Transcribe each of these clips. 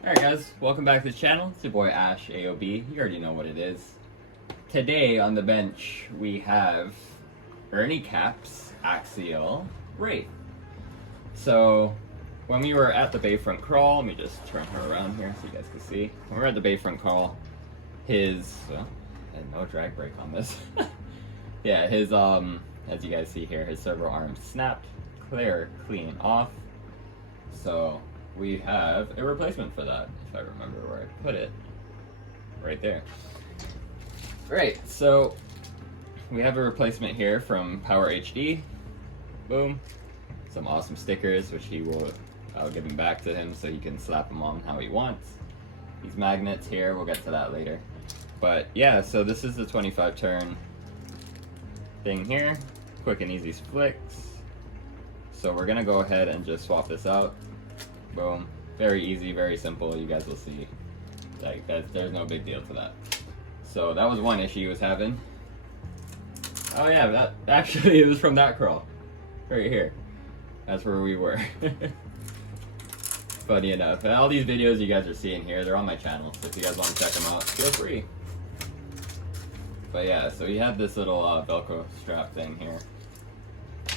Alright guys, welcome back to the channel. It's your boy Ash AOB. You already know what it is. Today on the bench we have Ernie Cap's Axial wraith. So when we were at the Bayfront crawl, let me just turn her around here so you guys can see. When we were at the Bayfront crawl, his and no drag brake on this. Yeah, his as you guys see here, his servo arm snapped, clean off. So we have a replacement for that, if I remember where I put it. Right there. Right, so we have a replacement here from Power HD. Boom. Some awesome stickers, which I'll give him back to him so he can slap them on how he wants. These magnets here, we'll get to that later. But yeah, so this is the 25 turn thing here. Quick and easy flicks. So we're gonna go ahead and just swap this out. Boom. Very easy, very simple. You guys will see. Like there's no big deal to that. So that was one issue he was having. Oh yeah, that actually it was from that crawl. Right here. That's where we were. Funny enough. And all these videos you guys are seeing here, they're on my channel. So if you guys want to check them out, feel free. But yeah, so we have this little Velcro strap thing here.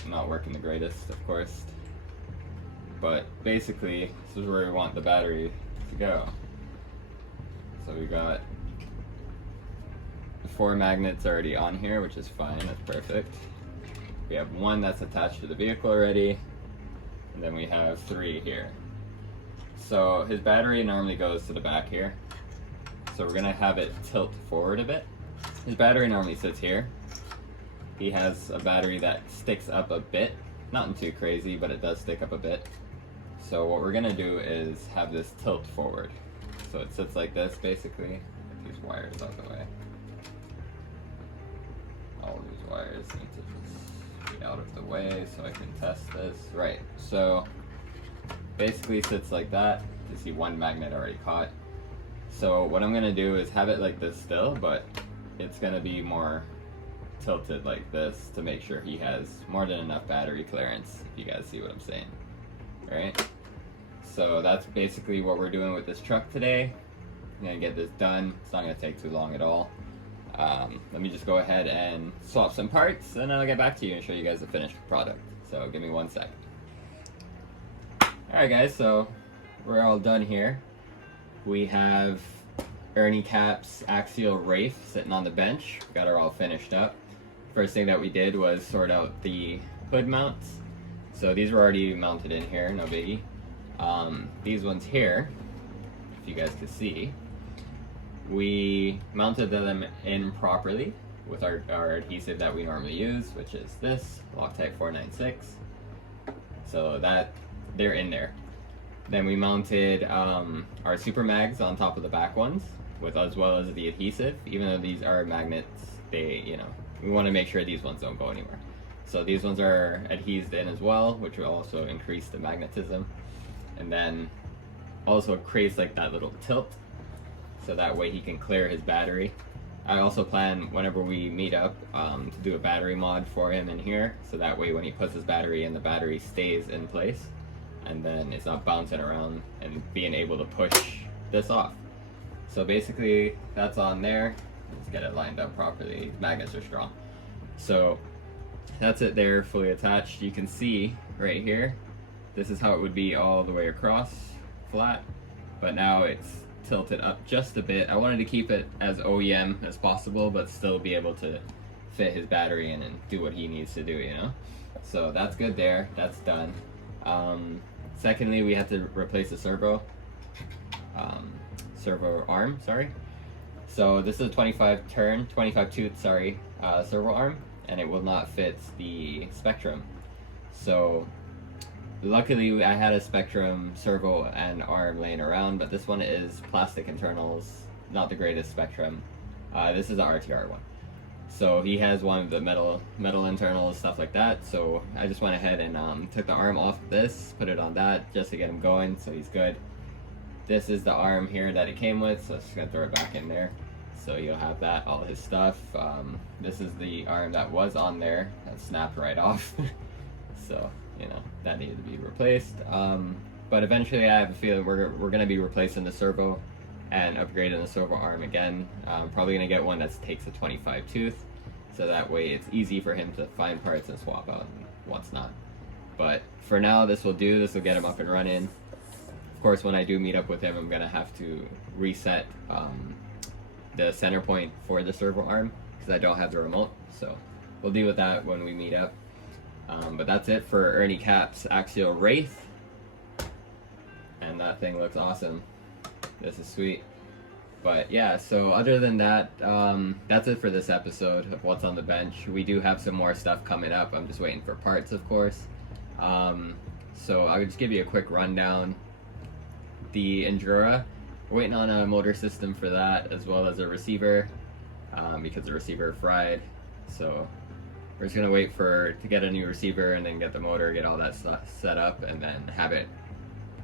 Not working the greatest, of course. But basically, this is where we want the battery to go. So we got the 4 magnets already on here, which is fine, that's perfect. We have 1 that's attached to the vehicle already, and then we have 3 here. So his battery normally goes to the back here. So we're gonna have it tilt forward a bit. His battery normally sits here. He has a battery that sticks up a bit, nothing too crazy, but it does stick up a bit. So what we're gonna do is have this tilt forward. So it sits like this basically. Get these wires out of the way. All these wires need to just be out of the way so I can test this. Right, so basically sits like that. You see 1 magnet already caught. So what I'm gonna do is have it like this still, but it's gonna be more tilted like this to make sure he has more than enough battery clearance, if you guys see what I'm saying. Alright? So that's basically what we're doing with this truck today. I'm gonna get this done. It's not gonna take too long at all. Let me just go ahead and swap some parts and I'll get back to you and show you guys the finished product. So give me 1 second. Alright guys, so we're all done here. We have Ernie Cap's Axial wraith sitting on the bench. We got her all finished up. First thing that we did was sort out the hood mounts. So these were already mounted in here, no biggie. These ones here, if you guys can see, we mounted them in properly with our adhesive that we normally use, which is this, Loctite 496. So that, they're in there. Then we mounted our super mags on top of the back ones, with as well as the adhesive. Even though these are magnets, we want to make sure these ones don't go anywhere. So these ones are adhesed in as well, which will also increase the magnetism. And then also creates like that little tilt, so that way he can clear his battery. I also plan, whenever we meet up, to do a battery mod for him in here, so that way when he puts his battery in, the battery stays in place, and then it's not bouncing around and being able to push this off. So basically, that's on there. Let's get it lined up properly. Magnets are strong. So that's it there, fully attached. You can see right here, this is how it would be all the way across, flat, but now it's tilted up just a bit. I wanted to keep it as OEM as possible, but still be able to fit his battery in and do what he needs to do, you know? So that's good there, that's done. Secondly, we had to replace the servo arm, sorry. So this is a 25 tooth, servo arm, and it will not fit the Spectrum. So luckily I had a Spectrum servo and arm laying around, but this one is plastic internals, not the greatest Spectrum. This is the RTR one. So he has one of the metal internals, stuff like that. So I just went ahead and took the arm off of this, put it on that just to get him going, so he's good. This is the arm here that it came with, so I'm just gonna throw it back in there. So you'll have that, all his stuff. This is the arm that was on there that snapped right off. So, you know, that needed to be replaced. But eventually I have a feeling we're going to be replacing the servo and upgrading the servo arm again. Probably going to get one that takes a 25 tooth, so that way it's easy for him to find parts and swap out and what's not. But for now, this will do. This will get him up and running. Of course, when I do meet up with him, I'm going to have to reset the center point for the servo arm because I don't have the remote. So we'll deal with that when we meet up. But that's it for Ernie Cap's Axial Wraith. And that thing looks awesome. This is sweet. But yeah, so other than that, that's it for this episode of What's on the Bench. We do have some more stuff coming up. I'm just waiting for parts, of course. So I'll just give you a quick rundown. The Endura, we're waiting on a motor system for that, as well as a receiver, because the receiver fried. So we're just gonna wait to get a new receiver and then get the motor, get all that stuff set up, and then have it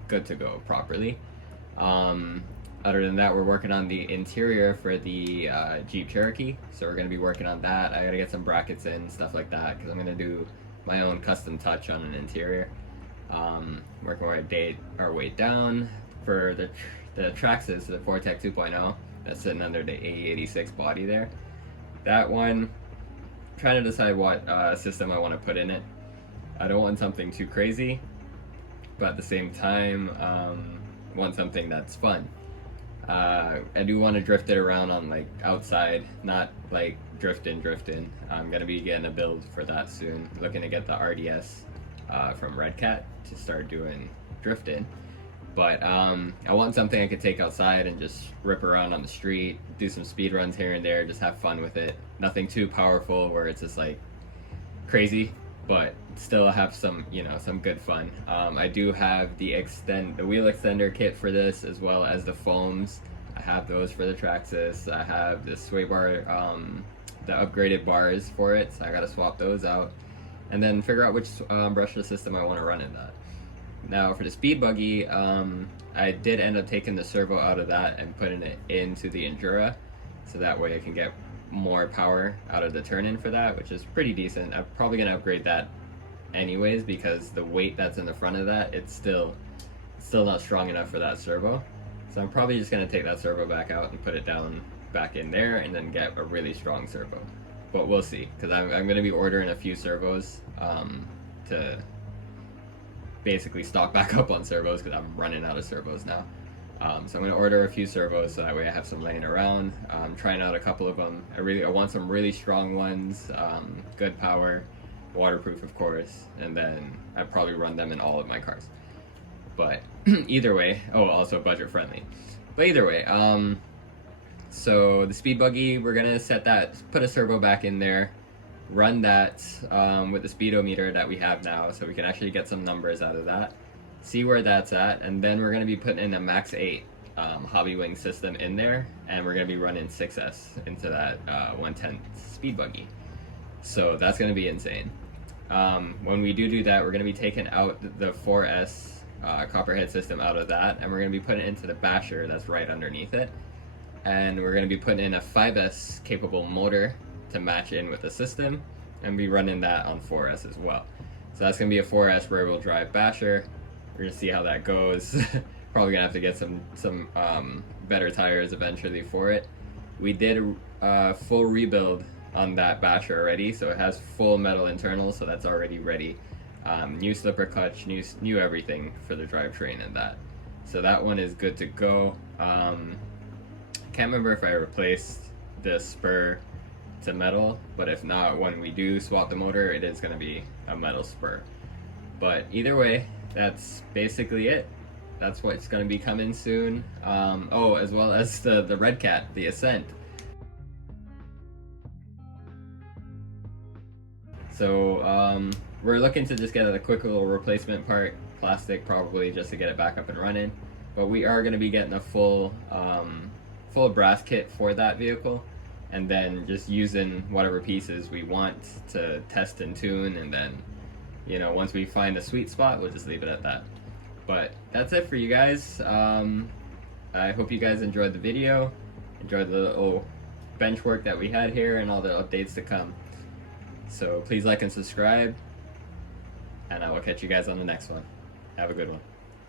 good to go properly. Other than that, we're working on the interior for the Jeep Cherokee, so we're going to be working on that. I got to get some brackets in, stuff like that, because I'm going to do my own custom touch on an interior. Working our way down for the Traxxas, the Vortec 2.0, that's sitting under the A86 body there. That one, trying to decide what system I want to put in it. I don't want something too crazy, but at the same time, want something that's fun. I do want to drift it around on like outside, not like drifting. I'm gonna be getting a build for that soon. Looking to get the RDS from Red Cat to start doing drifting. But I want something I could take outside and just rip around on the street, do some speed runs here and there, just have fun with it. Nothing too powerful where it's just like crazy, but still have some, some good fun. I do have the wheel extender kit for this, as well as the foams. I have those for the Traxxas. I have the sway bar, the upgraded bars for it, so I gotta swap those out. And then figure out which brushless system I want to run in that. Now for the speed buggy, I did end up taking the servo out of that and putting it into the Endura, so that way I can get more power out of the turn-in for that, which is pretty decent. I'm probably gonna upgrade that anyways, because the weight that's in the front of that, it's still not strong enough for that servo. So I'm probably just gonna take that servo back out and put it down back in there, and then get a really strong servo. But we'll see, because I'm gonna be ordering a few servos to basically stock back up on servos, because I'm running out of servos now. So I'm going to order a few servos, so that way I have some laying around. I'm trying out a couple of them. I want some really strong ones, good power, waterproof of course, and then I'd probably run them in all of my cars. But either way, also budget friendly. But either way, so the speed buggy, we're going to put a servo back in there, run that with the speedometer that we have now, so we can actually get some numbers out of that, see where that's at, and then we're going to be putting in a Max 8 Hobbywing system in there, and we're going to be running 6S into that 110 speed buggy. So that's going to be insane. When we do that, we're going to be taking out the 4S copperhead system out of that, and we're going to be putting it into the basher that's right underneath it, and we're going to be putting in a 5S capable motor to match in with the system, and be running that on 4S as well. So that's going to be a 4S rear wheel drive basher. We're going to see how that goes. Probably going to have to get some better tires eventually for it. We did a full rebuild on that basher already, so it has full metal internals, so that's already ready. New slipper clutch, new everything for the drivetrain and that. So that one is good to go. Can't remember if I replaced the spur to metal, but if not, when we do swap the motor, it is going to be a metal spur. But either way, that's basically it. That's what's going to be coming soon. As well as the Red Cat, the Ascent. So we're looking to just get a quick little replacement part, plastic probably, just to get it back up and running. But we are going to be getting a full brass kit for that vehicle, and then just using whatever pieces we want to test and tune, and then, once we find a sweet spot, we'll just leave it at that. But that's it for you guys. I hope you guys enjoyed the video, enjoyed the little bench work that we had here, and all the updates to come. So please like and subscribe, and I will catch you guys on the next one. Have a good one.